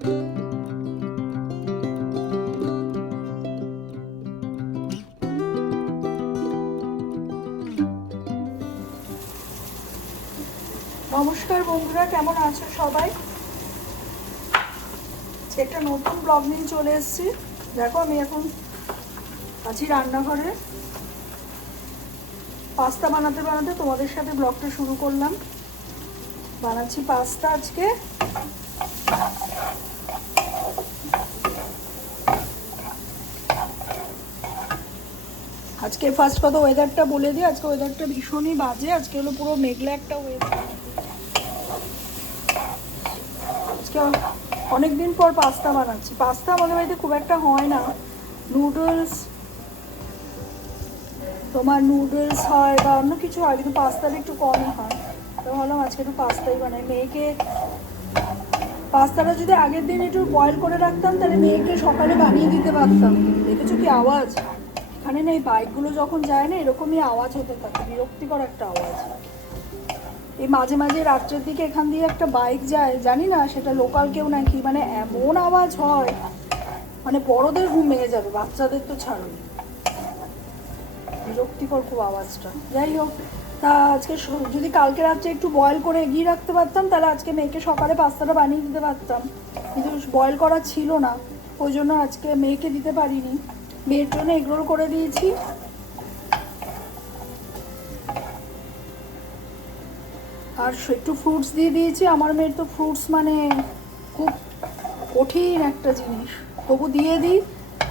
নমস্কার বন্ধুরা, কেমন আছো সবাই? একটা নতুন ব্লগ নিয়ে চলে এসেছি। দেখো, আমি এখন আছি রান্নাঘরে। পাস্তা বানাতে বানাতে তোমাদের সাথে ব্লগটা শুরু করলাম। বানাচ্ছি পাস্তা আজকে। আজকে ফার্স্ট কথা ওয়েদারটা বলে দিই, আজকে ওয়েদারটা ভীষণই বাজে, আজকে হলো পুরো মেঘলা একটা ওয়েদার আজকে অনেক দিন পর পাস্তা বানাচ্ছি। পাস্তা আমাদের বাড়িতে খুব একটা হয় না। নুডলস তোমার নুডলস হয় বা অন্য কিছু হয়, কিন্তু পাস্তাটা একটু কমই হয়। তো ভাবলাম আজকে একটু পাস্তাই বানাই। মেয়েকে পাস্তাটা যদি আগের দিন একটু বয়েল করে রাখতাম, তাহলে মেয়েকে সকালে বানিয়ে দিতে পারতাম। দেখেছ কি আওয়াজ? এখানে না এই বাইকগুলো যখন যায় না, এরকমই আওয়াজ হতে থাকে, বিরক্তিকর একটা আওয়াজ। এই মাঝে মাঝে রাত্রের দিকে এখান দিয়ে একটা বাইক যায়, জানি না, সেটা লোকাল কেউ নাকি মানে এমন আওয়াজ হয় মানে বড়দের ঘুম ভেঙে যাবে, বাচ্চাদের তো ছাড়ুন। বিরক্তিকর খুব আওয়াজটা। যাই হোক, তা আজকে যদি কালকে রাত্রে একটু বয়েল করে এগিয়ে রাখতে পারতাম, তাহলে আজকে মেয়েকে সকালে পাস্তাটা বানিয়ে দিতে পারতাম। কিন্তু বয়েল করা ছিল না, ওই জন্য আজকে মেয়েকে দিতে পারিনি। মেয়ের জন্য এগরোল করে দিয়েছি। আর একটু ফ্রুটস দিয়ে দিয়েছি। আমার মেয়ের তো ফ্রুটস মানে খুব কঠিন একটা জিনিস। তবু দিয়ে দিই।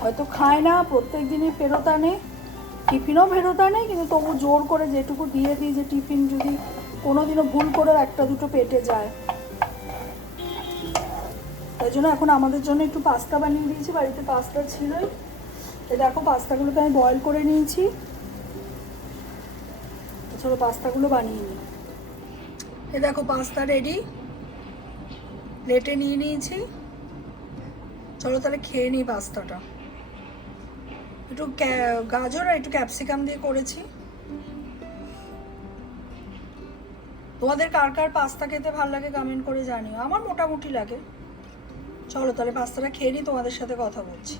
হয়তো খায় না, প্রত্যেক দিনই ফেরত আনে। টিফিনও ফেরত আনে, কিন্তু তবু জোর করে যেটুকু দিয়ে দিই যে টিফিন যদি কোনো দিনও ভুল করে একটা দুটো পেটে যায়। তাই জন্য এখন আমাদের জন্য একটু পাস্তা বানিয়ে দিয়েছি। বাড়িতে পাস্তা ছিলই। এ দেখো, পাস্তাগুলোকে আমি বয়েল করে নিয়েছি। চলো পাস্তাগুলো বানিয়ে নিই। এ দেখো, পাস্তা রেডি প্লেটে নিয়ে নিয়েছি। চলো তাহলে খেয়ে নিই পাস্তাটা। একটু গাজর আর একটু ক্যাপসিকাম দিয়ে করেছি। তোমাদের কার কার পাস্তা খেতে ভালো লাগে কমেন্ট করে জানিও। আমার মোটামুটি লাগে। চলো তাহলে পাস্তাটা খেয়ে নিই, তোমাদের সাথে কথা বলছি।